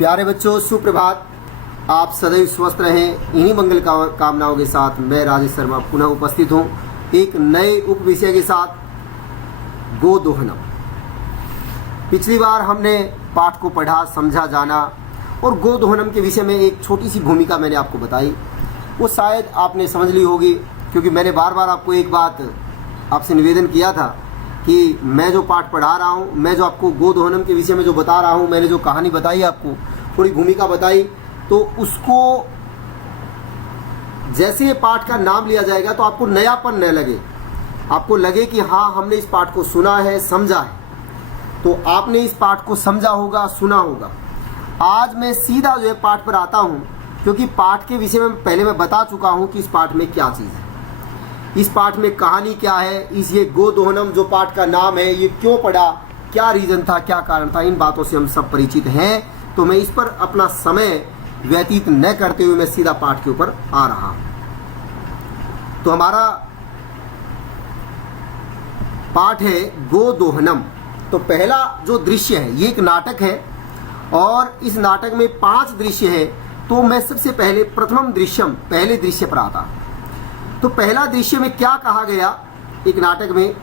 प्यारे बच्चों, सुप्रभात। आप सदैव स्वस्थ रहें, इन्हीं मंगल कामनाओं के साथ मैं राजेश शर्मा पुनः उपस्थित हूँ एक नए उप विषय के साथ, गोदोहनम। पिछली बार हमने पाठ को पढ़ा, समझा, जाना और गोदोहनम के विषय में एक छोटी सी भूमिका मैंने आपको बताई। वो शायद आपने समझ ली होगी, क्योंकि मैंने बार बार आपको एक बात आपसे निवेदन किया था कि मैं जो पाठ पढ़ा रहा हूँ, मैं जो आपको गोदोहनम के विषय में जो बता रहा हूँ, मैंने जो कहानी बताई, आपको थोड़ी भूमिका बताई, तो उसको जैसे ये पाठ का नाम लिया जाएगा तो आपको नयापन न लगे, आपको लगे कि हाँ हमने इस पाठ को सुना है, समझा है। तो आपने इस पाठ को समझा होगा, सुना होगा। आज मैं सीधा जो है पाठ पर आता हूँ, क्योंकि पाठ के विषय में पहले मैं बता चुका हूँ कि इस पाठ में क्या चीज़ है, इस पाठ में कहानी क्या है, इस ये गोदोहनम जो पाठ का नाम है ये क्यों पड़ा, क्या रीज़न था, क्या कारण था, इन बातों से हम सब परिचित हैं। तो मैं इस पर अपना समय व्यतीत न करते हुए मैं सीधा पाठ के ऊपर आ रहा हूँ। तो हमारा पाठ है गोदोहनम। तो पहला जो दृश्य है, ये एक नाटक है और इस नाटक में 5 दृश्य है। तो मैं सबसे पहले प्रथमम दृश्यम, पहले दृश्य पर आता। तो पहला दृश्य में क्या कहा गया, एक नाटक में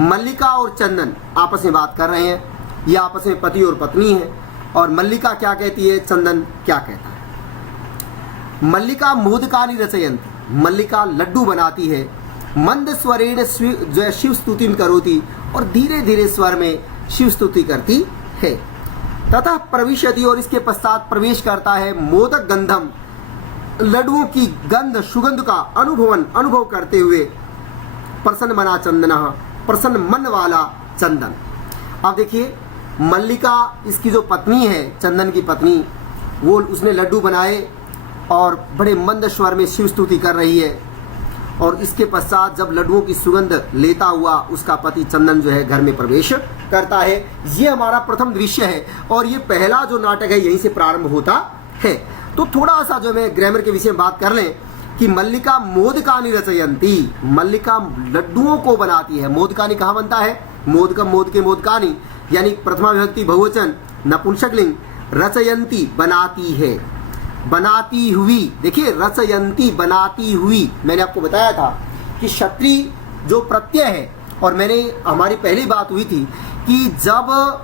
मल्लिका और चंदन आपस में बात कर रहे हैं। ये आपस में पति और पत्नी है। और मल्लिका क्या कहती है, चंदन क्या कहता है। मल्लिका मोदकानि रचयंत, मल्लिका लड्डू बनाती है। मंद स्वरेण शिव स्तुतिम करोति, और धीरे धीरे स्वर में शिव स्तुति करती है। तथा प्रविशति, और इसके पश्चात प्रवेश करता है मोदक गंधम, लड्डुओं की गंध, सुगंध का अनुभव करते हुए प्रसन्न मना चंदन, प्रसन्न मन वाला चंदन। अब देखिए, मल्लिका इसकी जो पत्नी है, चंदन की पत्नी, वो उसने लड्डू बनाए और बड़े मंद स्वर में शिव स्तुति कर रही है। और इसके पश्चात जब लड्डुओं की सुगंध लेता हुआ उसका पति चंदन जो है घर में प्रवेश करता है। ये हमारा प्रथम दृश्य है और ये पहला जो नाटक है यहीं से प्रारंभ होता है। तो थोड़ा सा जो मैं ग्रामर के विषय में बात कर लें कि मल्लिका मोदकानि रचयंती, मल्लिका लड्डुओं को बनाती है। मोदकानि कहाँ बनता है, मोदकम, मोदके, मोदकानि, यानी प्रथमा विभक्ति बहुवचन नपुंसकलिंग। रचयंती बनाती है, बनाती हुई। देखिए, रचयंती बनाती हुई, मैंने आपको बताया था कि क्षत्रिय जो प्रत्यय है, और मैंने हमारी पहली बात हुई थी कि जब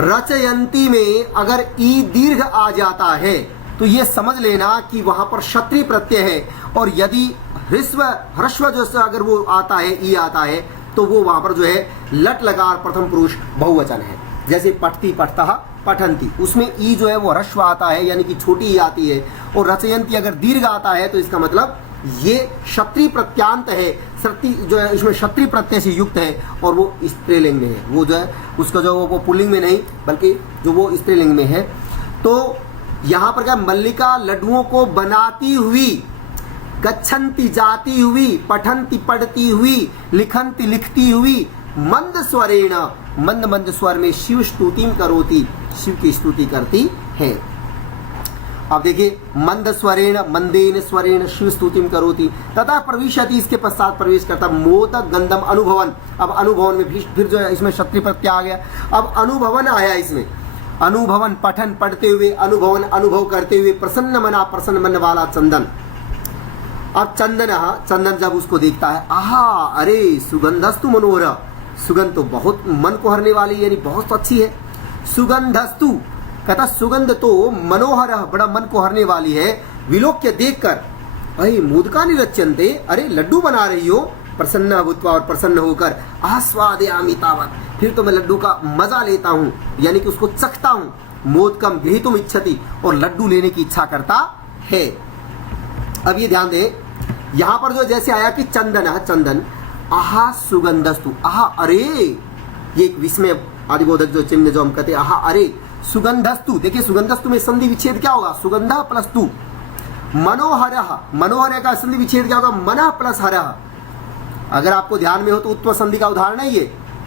रचयंती में अगर ई दीर्घ आ जाता है तो ये समझ लेना कि वहां पर क्षत्रिय प्रत्यय है। और यदि ह्रस्व जो अगर वो आता है, ई आता है, तो वो वहां पर जो है लट लकार प्रथम पुरुष बहुवचन है। जैसे पठती, पठतः, पठंती, उसमें ई जो है वो ह्रस्व आता है, यानी कि छोटी ई आती है। और रचयंती अगर दीर्घ आता है तो इसका मतलब ये क्षत्रिय प्रत्यांत है, क्षत्रिय जो है इसमें क्षत्रिय प्रत्यय से युक्त है और वो स्त्रीलिंग में है। वो जो है उसका जो वो पुल्लिंग में नहीं, बल्कि जो वो स्त्रीलिंग में है। तो यहाँ पर क्या, मल्लिका लड्डुओं को बनाती हुई, गच्छन्ति जाती हुई, पठन्ति पढ़ती हुई, लिखन्ति लिखती हुई, मंद स्वरेण, मंद मंद स्वर में शिव स्तुतिम करोति, शिव की स्तुति करती है। अब देखिए, मंद स्वरेण, मंदेन स्वरेण शिव स्तुतिम करोति। तथा प्रविशति, इसके पश्चात प्रवेश करता मोदक गंधम अनुभवन। अब अनुभवन में फिर जो है इसमें क्षत्रिय प्रत्यय आ गया। अब अनुभवन आया इसमें, अनुभवन, पठन पढ़ते हुए, अनुभवन अनुभव करते हुए, प्रसन्न मना, प्रसन्न मन वाला चंदन। अब चंदन, चंदन जब उसको देखता है, आहा अरे सुगंधस्तु मनोहर, सुगंध तो बहुत मन को हरने वाली, यानी बहुत अच्छी है। सुगंधस्तु कहता, सुगंध तो मनोहर, बड़ा मन को हरने वाली है। विलोक्य देखकर, अरे मोदकानि रच्यन्ते, अरे लड्डू बना रही हो, प्रसन्न भूत्वा, और प्रसन्न होकर, आस्वादयामि तावत्, फिर तो मैं लड्डू का मजा लेता हूँ, यानी कि उसको चखता हूँ। मोदकम गृहीतुम इच्छति, और लड्डू लेने की इच्छा करता है। अब ये ध्यान दें, यहाँ पर जो जैसे आया कि चंदन है, चंदन, आहा सुगंधस्तु, आहा अरे, ये एक विस्मय आदिबोधक जो चिन्ह जो हम कहते हैं, आहा अरे सुगंधस्तु। देखिए, सुगंधस्तु में संधि विच्छेद क्या होगा, सुगंध प्लस तु। मनोहर, मनोहर का संधि विच्छेद क्या होगा, मन प्लस हर। अगर आपको ध्यान में हो तो उत्तर संधि का उदाहरण है ये,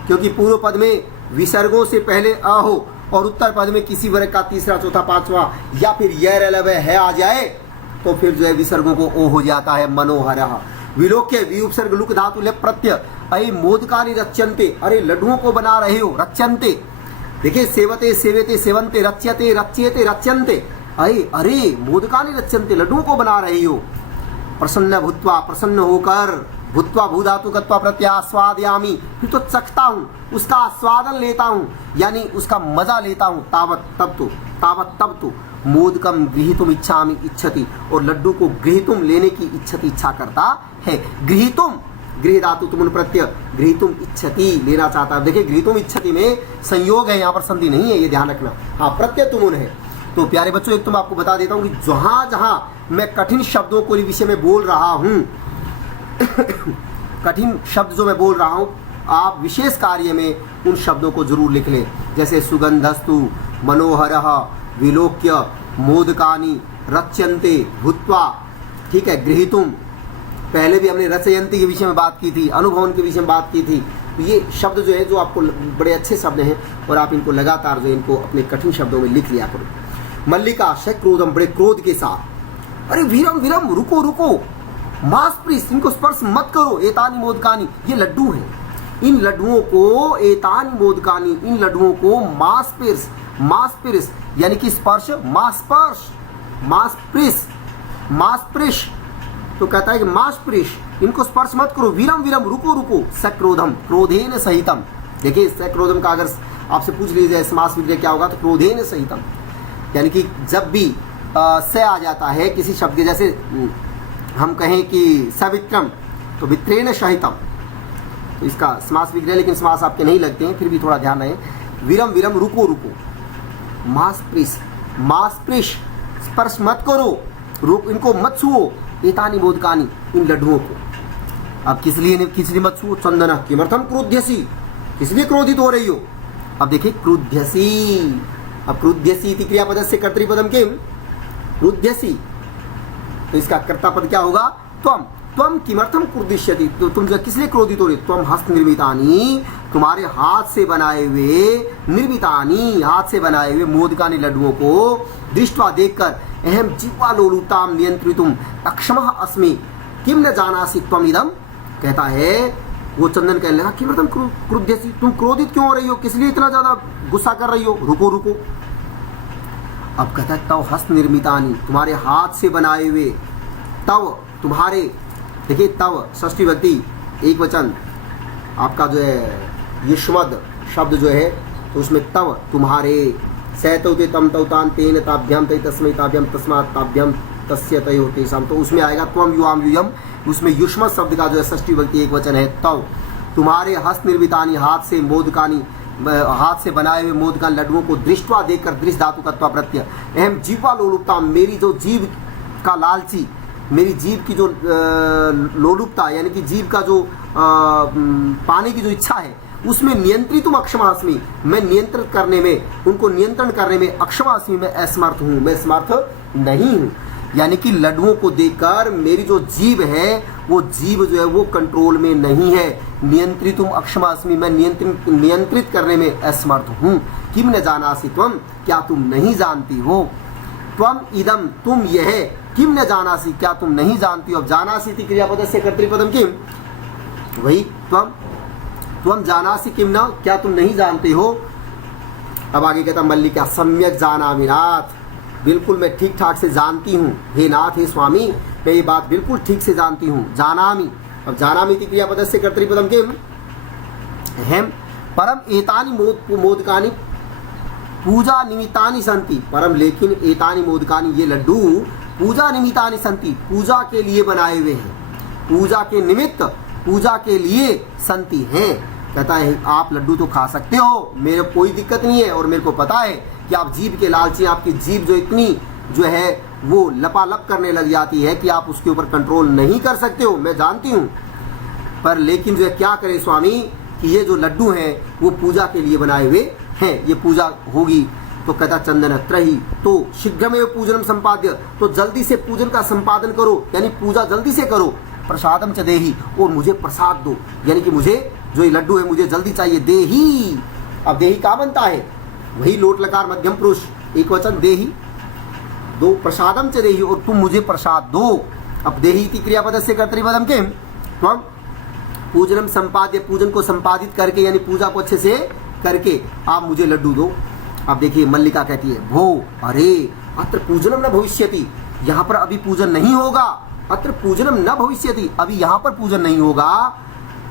क्योंकि पूर्व पद में विसर्गों से पहले अ हो और उत्तर पद में किसी वर्ग का तीसरा, चौथा, पांचवा या फिर य है आ जाए तो फिर जो है विसर्गों को ओ हो जाता है, मनोहर। विलोक्य, विउपसर्ग लुक धातु ले प्रत्यय, अये मोदकानि रच्यन्ते, अरे लड्डुओं को बना रहे हो, रच्यन्ते। देखिए सेवते सेवते सेवन्ते, रच्यते रच्यते रच्यन्ते, अरे मोदकानि रच्यन्ते, लड्डुओं को बना रही हो। प्रसन्न भूत्वा, प्रसन्न होकर, भूत्वा भूधातु गत्वा प्रत्यास्वादयामि, फिर तो चखता हूँ, उसका आस्वादन लेता हूँ, यानी उसका मजा लेता हूँ। तावत तब तो मोदकम गृहीतुम इच्छामि इच्छति, और लड्डू को गृहीतुम लेने की इच्छा करता है। गृहीतुम, गृह धातु तुम प्रत्यय, गृहीतुम इच्छति लेना चाहता है। देखिए गृहीतुम इच्छति में संयोग है, यहाँ पर संधि नहीं है, ये ध्यान रखना। हाँ, प्रत्यय तुमुन है। तो प्यारे बच्चों, एक तो मैं आपको बता देता हूँ कि जहाँ जहाँ मैं कठिन शब्दों को विषय में बोल रहा हूँ कठिन शब्द जो मैं बोल रहा हूँ, आप विशेष कार्य में उन शब्दों को जरूर लिख लें। जैसे सुगंधस्तु, मनोहरः, विलोक्य, मोदकानि, रच्यन्ते, भूत्वा, ठीक है, गृहीतुम। पहले भी हमने रचयन्ति के विषय में बात की थी, अनुभवन के विषय में बात की थी। तो ये शब्द जो है, जो आपको बड़े अच्छे शब्द हैं, और आप इनको लगातार जो इनको अपने कठिन शब्दों में लिख लिया करो। मल्लिका शक्रोधम, बड़े क्रोध के साथ, अरे वीरम वीरम, रुको रुको, मास्प्रिस, इनको स्पर्श मत करो, एतानि मोदकानि, ये लड्डू हैं, इन लड्डुओं को, एतानि मोदकानि, इन लड्डुओं को मास्प्रिस, मास्प्रिस यानी कि स्पर्श, मास्पर्श, मास्प्रिस, मास्प्रिश, तो कहता है कि मास्प्रिश, इनको स्पर्श मत करो। वीरम वीरम, रुको रुको, सक्रोधम, क्रोधेन सहितम। देखिए सक्रोधम का अगर आपसे पूछ लीजिए समास विग्रह क्या होगा, तो क्रोधेन सहितम, यानी कि जब भी से आ जाता है किसी शब्द के, जैसे हम कहें कि सवित्रम, तो वित्रेण सहितम, तो इसका समास विग्रह, लेकिन समास आपके नहीं लगते हैं, फिर भी थोड़ा ध्यान रहे। वीरम वीरम, रुको रुको, मास्प्रिस, मास्प्रिश, स्पर्श मत करो, रुक, इनको मत छुओ, एतानि मोदकानि, इन लड्डुओं को। अब किस लिए मत छुओ, चंदन किमर्थम क्रोध्यसी, किस लिए क्रोधित हो रही हो। अब देखिए क्रुध्यसी, अब क्रुध्यसी इति क्रियापद से कर्तृपदम किम, क्रुध्यसी, तो इसका कर्ता पद क्या होगा, त्वम। त्वम किमर्थम क्रुद्धिष्यति, तो तुम किस लिए क्रोधित हो रही, त्वम हस्त निर्मितानि, तुम्हारे हाथ से बनाए हुए, निर्मितानि, हाथ से बनाए हुए, मोदकानि, लड्डुओं को, दृष्टवा देखकर, अहम जिह्वा लोलुपताम नियंत्रितुम अक्षमः अस्मि, किम न जानासि त्वम इदम, कहता है वो चंदन कहने लगा, किमर्थम क्रुध्यसी, तुम क्रोधित क्यों हो रही हो, किस लिए इतना ज्यादा गुस्सा कर रही हो, रुको रुको। अब कहता है तव हस्त निर्मितानि, तुम्हारे हाथ से बनाए हुए, तव, तुम्हारे, देखिए तव षष्ठी विभक्ति एक वचन आपका जो है युष्मद शब्द जो है, तो उसमें तव, तुम्हारे, सहतौते तम तौतान तेन ताभ्याम तै तस्मै ताभ्याम तस्मात् ताभ्याम तस्य तयोः तेषां, तो उसमें आएगा त्वम युवाम युयम, उसमें युष्मद शब्द का जो है षष्ठी विभक्ति एक वचन है तव। तुम्हारे हस्त निर्मितानि, हाथ से मोदकानि, हाथ से बनाए हुए मोदकान, लड्डुओं को, दृष्टवा देखकर, दृष्ट धातु का प्रत्यय, अहम जीवा लोलुपता, मेरी जो जीव का लालची, मेरी जीव की जो लोलुपता, यानी कि जीव का जो पाने की जो इच्छा है, उसमें नियंत्रितुम अक्षमास्मि, मैं नियंत्रित करने में, उनको नियंत्रण करने में, अक्षमास्मि, मैं असमर्थ हूँ, मैं समर्थ नहीं हूँ। यानी कि लड्डुओं को देखकर मेरी जो जीव है, वो जीव जो है वो कंट्रोल में नहीं है। नियंत्रितुम अक्षमास्मि, मैं नियंत्रित करने में असमर्थ हूँ। किम न जानासि त्वम, क्या तुम नहीं जानती हो, त्वम इदम, तुम यह, किम न जानासि, क्या तुम नहीं जानती हो। अब जानासि इति क्रियापद से कर्तृपदम किम, वही त्वम, त्वम जानासि किम न, क्या तुम नहीं जानते हो। अब आगे कहता मल्लिका सम्यक जानामि नाथ, बिल्कुल मैं ठीक ठाक से जानती हूँ, हे नाथ, हे स्वामी, मैं ये बात बिल्कुल ठीक से जानती हूँ। जानामि, अब जानामि इति क्रियापद से कर्तृपदम किम, हेम, परम एतानि मोदकानि पूजा निमित्तानि संति, परम लेकिन एतानि मोदकानि, ये लड्डू पूजा निमित्तानि संति, पूजा के लिए बनाए हुए हैं, पूजा के निमित्त, पूजा के लिए संति हैं। कहता है आप लड्डू तो खा सकते हो, मेरे कोई दिक्कत नहीं है, और मेरे को पता है कि आप जीभ के लालची, आपकी जीभ जो इतनी जो है वो लपालप करने लग जाती है कि आप उसके ऊपर कंट्रोल नहीं कर सकते हो, मैं जानती हूँ। पर लेकिन जो है क्या करें स्वामी, कि ये जो लड्डू हैं वो पूजा के लिए बनाए हुए हैं, ये पूजा होगी। तो कहता चंदन त्रही, तो शीघ्रमेव पूजनम संपाद्य, तो जल्दी से पूजन का संपादन करो, यानी पूजा जल्दी से करो। प्रसादम च देही, और मुझे प्रसाद दो, यानी कि मुझे जो ये लड्डू है मुझे जल्दी चाहिए। देही, अब देही कहाँ बनता है, वही लोट लकार मध्यम पुरुष एक वचन, देही, दो, प्रसादम च देही, और तुम मुझे प्रसाद दो। अब देही इति क्रियापद से कर्तृपदम किम, त्वम पूजनम संपाद्य, पूजन को संपादित करके, यानी पूजा को अच्छे से करके आप मुझे लड्डू दो। अब देखिए मल्लिका कहती है भो अरे अत्र पूजनम न भविष्यति, यहाँ पर अभी पूजन नहीं होगा। अत्र पूजनम न भविष्यति, अभी यहाँ पर पूजन नहीं होगा।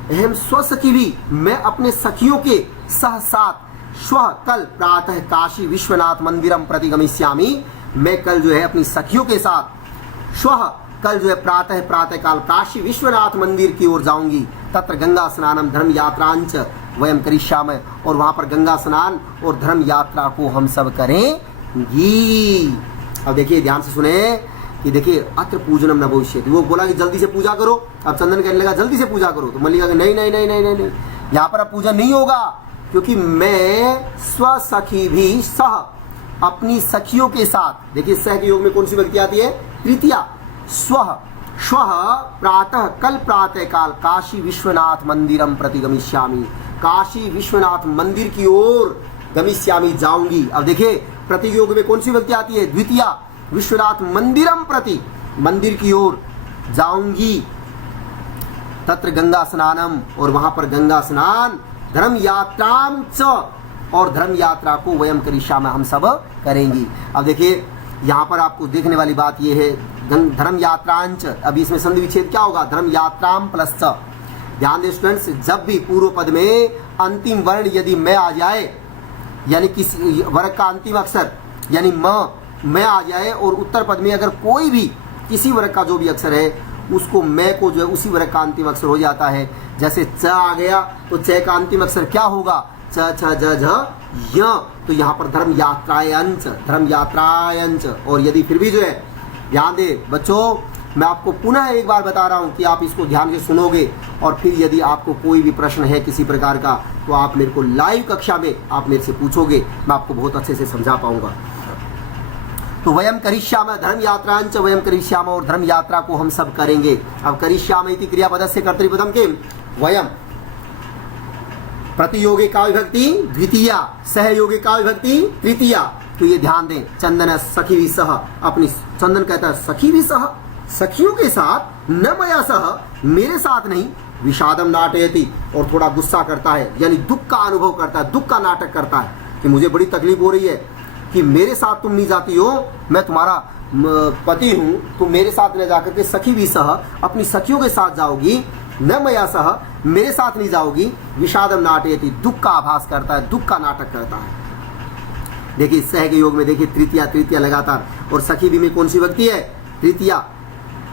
अहम स्वसखी भी, मैं अपने सखियों के सह साथ श्वः कल प्रातः काशी विश्वनाथ मंदिरम प्रति गमिष्यामि, मैं कल जो है अपनी सखियों के साथ श्वः कल जो है प्रातः काल काशी विश्वनाथ मंदिर की ओर जाऊंगी। तत्र गंगा स्नानम धर्म यात्रांच वयम करिष्यामः, और वहां पर गंगा स्नान और धर्म यात्रा को हम सब करेंगी। अब देखिए ध्यान से सुने कि देखिए अत्र पूजनम न भविष्यति, वो बोला कि जल्दी से पूजा करो। अब चंदन कहने लगा जल्दी से पूजा करो, तो मल्लिका कि नहीं नहीं नहीं नहीं नहीं, नहीं। यहाँ पर अब पूजा नहीं होगा, क्योंकि मैं स्वसखी भी सह, अपनी सखियों के साथ, देखिए सह के योग में कौन सी व्यक्ति आती है, तृतीया। स्वः श्वः प्रातः कल प्रातः काल काशी विश्वनाथ मंदिरम प्रति गमिष्यामि, काशी विश्वनाथ मंदिर की ओर गमिष्यामि जाऊंगी। अब देखिए प्रति योग में कौन सी व्यक्ति आती है, द्वितीया। विश्वनाथ मंदिरम प्रति, मंदिर की ओर जाऊंगी। तत्र गंगा स्नानम, और वहां पर गंगा स्नान, धर्म यात्राम च, और धर्म यात्रा को वयम करिष्यामः, हम सब करेंगी। अब देखिए यहाँ पर आपको देखने वाली बात यह है धर्म यात्रांच, अभी इसमें संधि विच्छेद क्या होगा, धर्म यात्राम प्लस च। ध्यान दें स्टूडेंट्स, जब भी पूर्व पद में अंतिम वर्ण यदि मैं आ जाए, यानी किसी वर्ग का अंतिम अक्षर यानी मैं आ जाए, और उत्तर पद में अगर कोई भी किसी वर्ग का जो भी अक्षर है उसको मैं को जो है उसी वर्ग का अंतिम अक्षर हो जाता है। जैसे च आ गया तो च का अंतिम अक्षर क्या होगा, च छ ज झ य, तो यहाँ पर धर्म यात्रायंच, धर्म यात्रायंच। और यदि फिर भी जो है, ध्यान दे बच्चों, मैं आपको पुनः एक बार बता रहा हूँ कि आप इसको ध्यान से सुनोगे, और फिर यदि आपको कोई भी प्रश्न है किसी प्रकार का तो आप मेरे को लाइव कक्षा में आप मेरे से पूछोगे, मैं आपको बहुत अच्छे से समझा पाऊंगा। तो वयम करिष्यामः धर्म यात्रांच वयम करिष्यामः, और धर्म यात्रा को हम सब करेंगे। अब करिष्यामः इति क्रियापदस्य कर्तृपदम किम, वयम। प्रतियोगी का विभक्ति द्वितीया, सहयोगी का विभक्ति तृतीया। तो ये ध्यान दें, चंदन सखी भी सह, अपनी चंदन कहता है सखी भी सह, सखियों के साथ, न मया सह, मेरे साथ नहीं, विषादम नाटयति, और थोड़ा गुस्सा करता है, यानी दुख का अनुभव करता है, दुख का नाटक करता है कि मुझे बड़ी तकलीफ हो रही है कि मेरे साथ तुम नहीं जाती हो, मैं तुम्हारा पति हूँ, तुम मेरे साथ न जाकर के सखी भी सह, अपनी सखियों के साथ जाओगी, न मया सह, मेरे साथ नहीं जाओगी, विषादम नाटयति, दुख का आभास करता है, दुख का नाटक करता है। देखिए सह के योग में देखिए तृतीया, तृतीया लगातार, और सखी भी में कौन सी विभक्ति है, तृतीया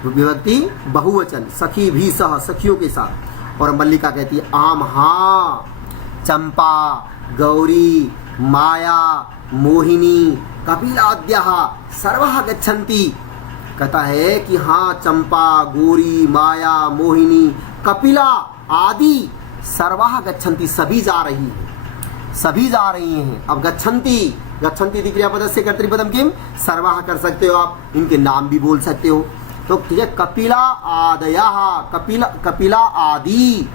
विभक्ति बहुवचन, सखी भी सह, सखियों के साथ। और मल्लिका कहती है आम हाँ, चंपा, गौरी, माया, मोहिनी, कपिलाद्यः सर्वः गच्छन्ति, कहता है कि हाँ चंपा, गौरी, माया, मोहिनी, कपिला आदि सर्वः गच्छन्ति, सभी जा रही है, सभी जा रही हैं। अब गच्छन्ति, गच्छन्ति क्रियापदस्य कर्तृपदम किम, सर्वः कर सकते हो आप, इनके नाम भी बोल सकते हो। तो ठीक है, कपिला आदयः, कपिला आदि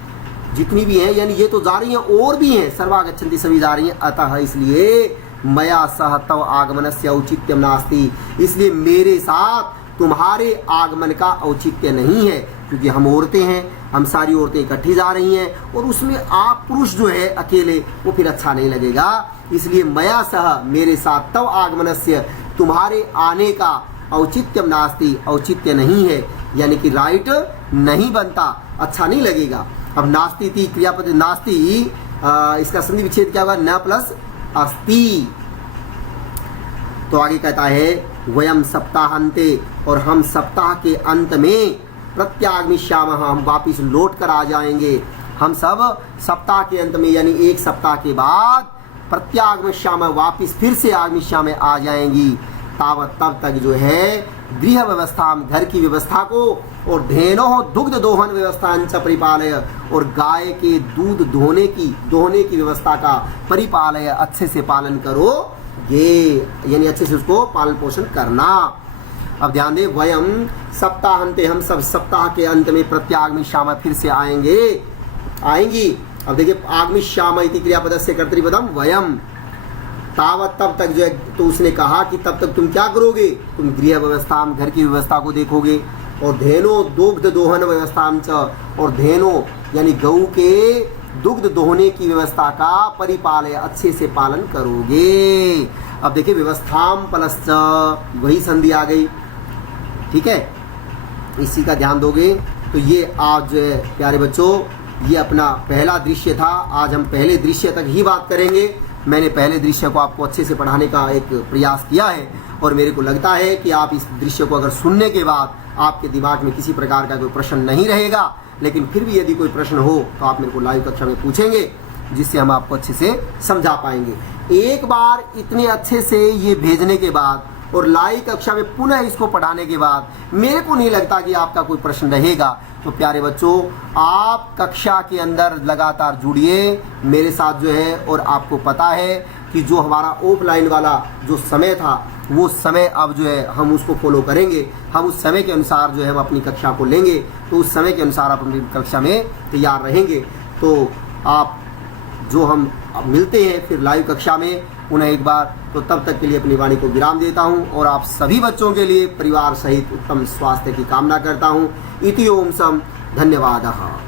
जितनी भी हैं, यानी ये तो जा रही हैं, और भी हैं, सर्वा गच्छन्ति, सभी जा रही हैं। अतः इसलिए मया सह तव आगमनस्य औचित्यम नास्ति, इसलिए मेरे साथ तुम्हारे आगमन का औचित्य नहीं है, क्योंकि हम औरतें हैं, हम सारी औरतें इकट्ठी जा रही हैं, और उसमें आप पुरुष जो है अकेले, वो फिर अच्छा नहीं लगेगा। इसलिए मया सह, मेरे साथ, तव आगमनस्य, तुम्हारे आने का, औचित्यम नास्ति, औचित्य नहीं है, यानी कि राइट नहीं बनता, अच्छा नहीं लगेगा। अब नास्ति थी क्रियापद, नास्ति इसका संधि विच्छेद क्या होगा, न प्लस अस्ति। तो आगे कहता है वयम सप्ताहांते, और हम सप्ताह के अंत में प्रत्यागमिष्यामः, हम वापिस लौट कर आ जाएंगे। हम सब सप्ताह के अंत में, यानी एक सप्ताह के बाद, प्रत्यागमिष्यामः, वापिस फिर से आगमिष्यामः आ जाएंगी। तावत, तब तक जो है, गृह व्यवस्था, घर की व्यवस्था को, और धेनो दुग्ध दोहन व्यवस्थांच परिपालय, और गाय के दूध दोहने की व्यवस्था का परिपालय, अच्छे से पालन करो, ये यानी अच्छे से उसको पालन पोषण करना। अब ध्यान दे, वयम सप्ताहांते, हम सब सप्ताह के अंत में प्रत्यागमिष्यामः, फिर से आएंगी। अब देखिए आगमिष्यामः इति क्रियापदस्य कर्तृपदम वयम, तावत, तब तक जो है, तो उसने कहा कि तब तक तुम क्या करोगे, तुम गृह व्यवस्था, घर की व्यवस्था को देखोगे, और धेनो दुग्ध दोहन व्यवस्था, और धेनो यानी गऊ के दुग्ध दोहने की व्यवस्था का परिपालय अच्छे से पालन करोगे। अब देखिए व्यवस्थाम प्लस वही संधि आ गई, ठीक है, इसी का ध्यान दोगे। तो ये आज प्यारे बच्चों ये अपना पहला दृश्य था। आज हम पहले दृश्य तक ही बात करेंगे। मैंने पहले दृश्य को आपको अच्छे से पढ़ाने का एक प्रयास किया है और मेरे को लगता है कि आप इस दृश्य को अगर सुनने के बाद आपके दिमाग में किसी प्रकार का कोई प्रश्न नहीं रहेगा, लेकिन फिर भी यदि कोई प्रश्न हो तो आप मेरे को लाइव कक्षा में पूछेंगे, जिससे हम आपको अच्छे से समझा पाएंगे। एक बार इतने अच्छे से ये भेजने के बाद और लाइव कक्षा में पुनः इसको पढ़ाने के बाद मेरे को नहीं लगता कि आपका कोई प्रश्न रहेगा। तो प्यारे बच्चों आप कक्षा के अंदर लगातार जुड़िए मेरे साथ जो है, और आपको पता है कि जो हमारा ऑफलाइन वाला जो समय था वो समय अब जो है हम उसको फॉलो करेंगे। हम उस समय के अनुसार जो है हम अपनी कक्षा को लेंगे, तो उस समय के अनुसार आप अपनी कक्षा में तैयार रहेंगे। तो आप जो हम मिलते हैं फिर लाइव कक्षा में पुनः एक बार। तो तब तक के लिए अपनी वाणी को विराम देता हूं और आप सभी बच्चों के लिए परिवार सहित उत्तम स्वास्थ्य की कामना करता हूं। इति ओम सम धन्यवादः।